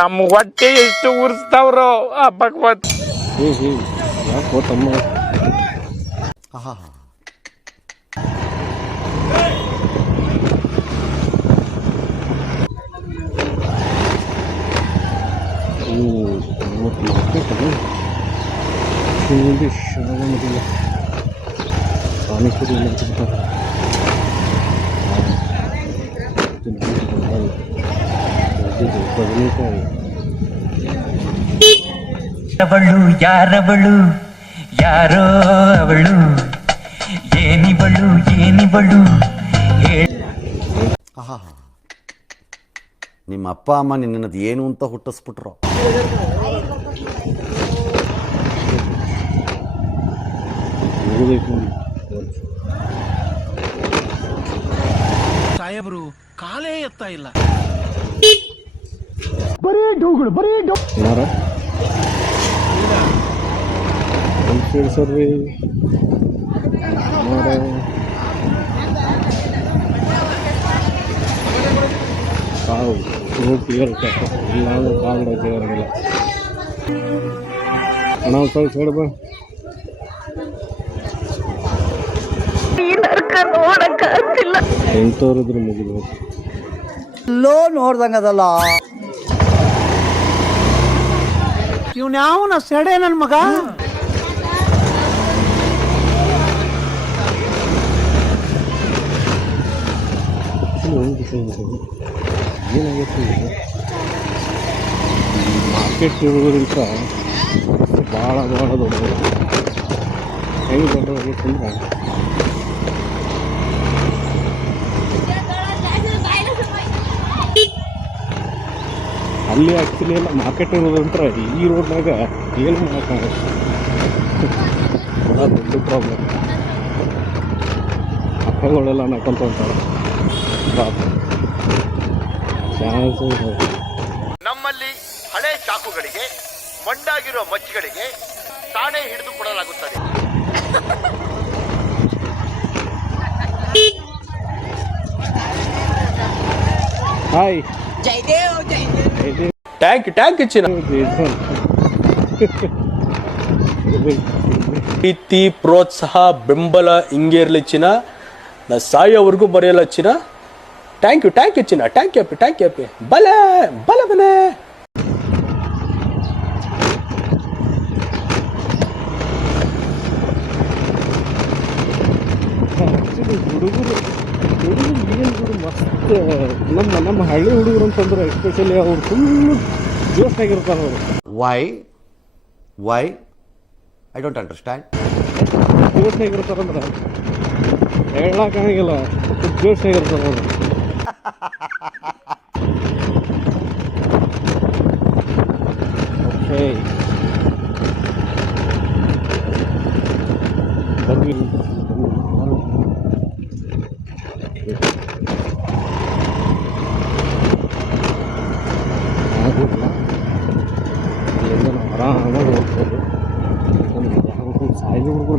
ನಮ್ಮ ಹೊಟ್ಟೆ ಎಷ್ಟು ಉರ್ಸ್ತಾವ್ರೋ ಆ ಭಗವತ್. ಯಾಕೋ ತಮ್ಮ ಪಾನಿಪುರಿ ಬದನೆಕಾಯಿ. ಅವಳು ಯಾರವಳು, ಯಾರೋ ಅವಳು, ಏನಿವಳು ಏನಿವಳು. ನಿಮ್ಮ ಅಪ್ಪ ಅಮ್ಮ ನಿನ್ನದು ಏನು ಅಂತ ಹುಟ್ಟಿಸ್ಬಿಟ್ರು. ಸಾಹೇಬ್ರು ಕಾಲೇ ಎತ್ತಾ ಇಲ್ಲ. ಬರೀ ಡೌಗಳು ಸರ್ರಿ ಕಾವು ರೋಟಿ ನಾನು ಕಾವು ಇರೋದಿಲ್ಲ. ಹಣ ಸೈಡ್ ಬಾ. ಎಂಟವರಿದ್ರು ಮುಗಿದು ಎಲ್ಲೋ ನೋಡ್ದಂಗದಲ್ಲ. ಇವ್ನ ಯಾವನ ಸೆಡೆ ನನ್ ಮಗ. ಏನಾಗುತ್ತೆ ಮಾರ್ಕೆಟ್ ಇರೋದ್ರಿಂದ ಭಾಳ ದೊಡ್ಡದು. ಹೆಂಗೆ ದೊಡ್ಡದಾಗತ್ತಂದ್ರೆ ಅಲ್ಲಿ ಆ್ಯಕ್ಚುಲಿ ಎಲ್ಲ ಮಾರ್ಕೆಟ್ ಇರೋದಂತ್ರ ಈ ರೋಡ್ನಾಗ ಏನು ಮಾಡೋಕ್ಕಾಗತ್ತೆ. ದೊಡ್ಡ ಪ್ರಾಬ್ಲಮ್. ಅಕ್ಕಗಳೆಲ್ಲ ನಡ್ಕೊಂತ ಹೊಂಟಾರೆ. ನಮ್ಮಲ್ಲಿ ಹಳೆ ಚಾಕುಗಳಿಗೆ ಮಂಡಾಗಿರುವ ಮಚ್ಚಿಗಳಿಗೆ ತಾನೇ ಹಿಡಿದು ಕೊಡಲಾಗುತ್ತದೆ. ಹಾಯ್ ಟ್ಯಾಂಕ್ ಇಚ್ಚಿನ ಪ್ರೀತಿ ಪ್ರೋತ್ಸಾಹ ಬೆಂಬಲ ಹಿಂಗೆ ಇರ್ಲಿ ಚಿನ್ನ. ನಾ ಸಾಯೋವರೆಗೂ ಬರೆಯಲ್ಲ ಚಿನ್ನ. ಥ್ಯಾಂಕ್ ಯು ಚಿನ್ನ. ಟ್ಯಾಂಕ್ ಯಪ್ಪಿ ಬಲ ಬಲೆ. ಹುಡುಗರು ಏನು ಮಸ್ತ್. ನಮ್ಮ ಹಳ್ಳಿ ಹುಡುಗರು ಅಂತಂದ್ರೆ ಎಸ್ಪೆಷಲಿ ಅವ್ರು ಫುಲ್ಲು ಜೋಶಾಗಿರ್ತಾರೆ. ಅವರು ವೈ ಐ ಡೋಂಟ್ ಅಂಡರ್ಸ್ಟ್ಯಾಂಡ್. ಜೋಶಾಗಿರ್ತಾರಂದ್ರೆ ಹೇಳಕ್ಕಾಗಿಲ್ಲ. ಜೋಶಾಗಿರ್ತಾರೆ ಅವರು. ಓಕೆ ಆರಾಮಾಗಿ ಹೋಗ್ಬೋದು. ಸಾಯಿಗೆ ಹುಡುಗರು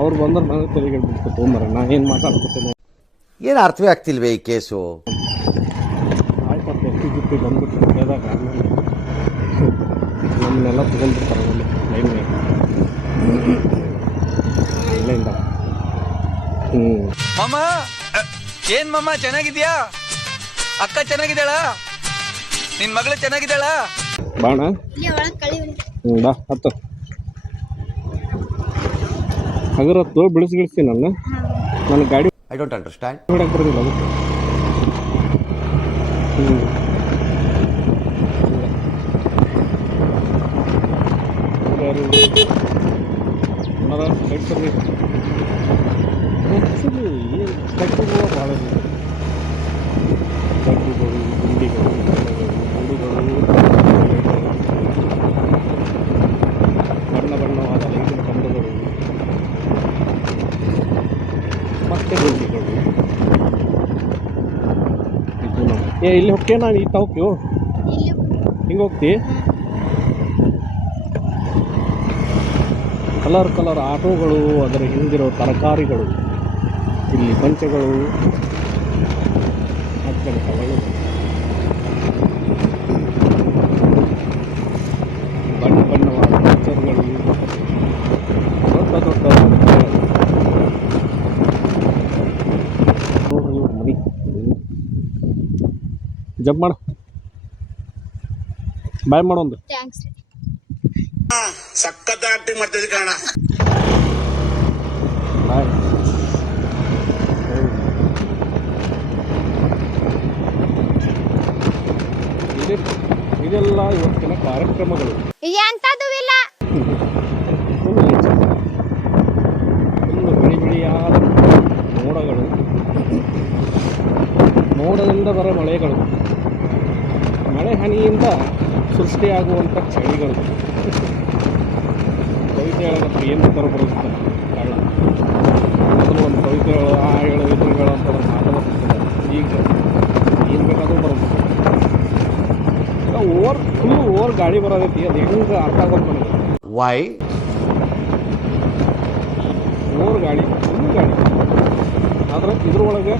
ಅವ್ರು ಬಂದ್ರೆ ನಾನು ತೆರಿಗೆ ಬಿಟ್ಟು ತೊಗೊಂಬರ. ನಾ ಏನು ಮಾತಾಡ್ಕೊತೇನೆ ಏನು ಅರ್ಥವೇ ಆಗ್ತಿಲ್ವೇ ಈ ಕೇಸು. ಆಯ್ತಪ್ಪ ಎತ್ತಿ ಬಂದ್ಬಿಟ್ಟು ಹೇಳಿದಾಗ ಆಮೇಲೆ ನಮ್ಮನ್ನೆಲ್ಲ ತಗೊಂಡ್ಬಿಡ್ತಾರೆ ಲೈನ್ಗೆ ಇಲ್ಲಿಂದ. ಮಾಮ ಏನ್ ಮಾಮ ಚೆನ್ನಾಗಿದ್ಯಾ? ಅಕ್ಕ ಚೆನ್ನಾಗಿದ್ದಾಳ? ನಿನ್ ಮಗಳು ಚೆನ್ನಾಗಿದ್ದಾಳ? ಬಾಣ ಬಾ ಹತ್ತು ಹಗರತ್ತು ಬಿಳಿಸ್ಗಿಳಿಸ್ತೀನಿ ನನ್ನ ಗಾಡಿ. I don't understand. ಹೊಡಕ್ಕೆ ಬರೋದಿಲ್ಲ ಅದಕ್ಕೆ. ಲೈಟ್ ಸರ್ವಿಸ್ ಆ್ಯಕ್ಚುಲಿ ಏನು ಫ್ಯಾಕ್ಟ್ರಿಗಳು ಭಾಳ ಫ್ಯಾಕ್ಟ್ರಿಗಳು, ಗುಂಡಿಗಳು, ಬಣ್ಣವಾದ ಲೈಟಿನ ಕಂಬಗಳು, ಮತ್ತೆ ಗುಂಡಿಗಳು. ಇಲ್ಲಿ ಹೋಗ್ತೀಯ? ನಾನು ಈ ಹೋಗ್ತೀವೋ ಹಿಂಗೆ ಹೋಗ್ತಿ? ಕಲರ್ ಕಲರ್ ಆಟೋಗಳು, ಅದರ ಹಿಂದಿರೋ ತರಕಾರಿಗಳು, ಇಲ್ಲಿ ಪಂಚಗಳು, ಹತ್ತಿರ ತಗೊಳ್ಳೋದು, ಬಣ್ಣ ಬಣ್ಣವಾದ ಪಿಕ್ಚರ್ಗಳು, ದೊಡ್ಡ ದೊಡ್ಡ ನೋಡ್ರಿ ಇವ್ರ ಮನಿ. ಜಂಪ್ ಮಾಡ, ಬಾಯ್ ಮಾಡೊಂದು. ಸಖತ್ ಆಕ್ಟಿಂಗ್ ಮಾಡ್ತಿದ್ದೆ ಕಾರಣ. ಬಾಯ್. ಇದೆಲ್ಲ ಇವತ್ತಿನ ಕಾರ್ಯಕ್ರಮಗಳು. ಫುಲ್ಲು ಬಿಳಿ ಬಿಳಿಯಾದ ಮೋಡಗಳು, ಮೋಡದಿಂದ ಬರೋ ಮಳೆಗಳು, ಮಳೆ ಹನಿಯಿಂದ ಸೃಷ್ಟಿಯಾಗುವಂಥ ಚಳಿಗಳು. ಕವಿತೆ ಹೇಳೋದಕ್ಕೆ ಏನು ಬೇಕಾದ್ರೂ ಬರುತ್ತೆ ಕಳ್ಳ. ಮೊದಲು ಒಂದು ಕವಿತೆ ಹೇಳೋ, ಆ ಹೇಳೋ, ಇದ್ರ ಹೇಳೋ ಅಂತ ಒಂದು ಮಾತು ಬರ್ತಿರ್ತದೆ. ಈಗ ಏನು ಬೇಕಾದರೂ ಬರುತ್ತೆ. ಓವರ್ ಗಾಡಿ ಬರೋದೈತಿ, ಅದು ಹೆಂಗೆ ಅರ್ಥ ಆಗೋದು ನನಗೆ. ವೈ ಓವರ್ ಗಾಡಿ, ಫುಲ್ ಗಾಡಿ. ಆದ್ರೆ ಇದ್ರೊಳಗೆ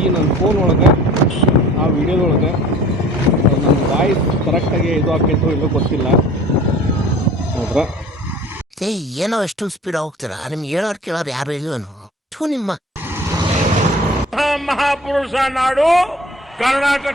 ಈ ನನ್ನ ಫೋನ್ ಒಳಗೆ, ಆ ವಿಡಿಯೋದೊಳಗೆ ನನ್ನ ವಾಯ್ಸ್ ಕರೆಕ್ಟಾಗಿ ಇದು ಹಾಕಿತ್ತು ಇಲ್ಲೋ ಗೊತ್ತಿಲ್ಲ. ನೋಡ್ರೆ ಏನೋ ಎಷ್ಟು ಸ್ಪೀಡ್ ಹೋಗ್ತೀರಾ, ನಿಮ್ಗೆ ಹೇಳೋರು ಕೇಳೋರು ಯಾರು ಇಲ್ವೇನು? ನಿಮ್ಮ ಮಹಾಪುರುಷ ನಾಡು ಕರ್ನಾಟಕ.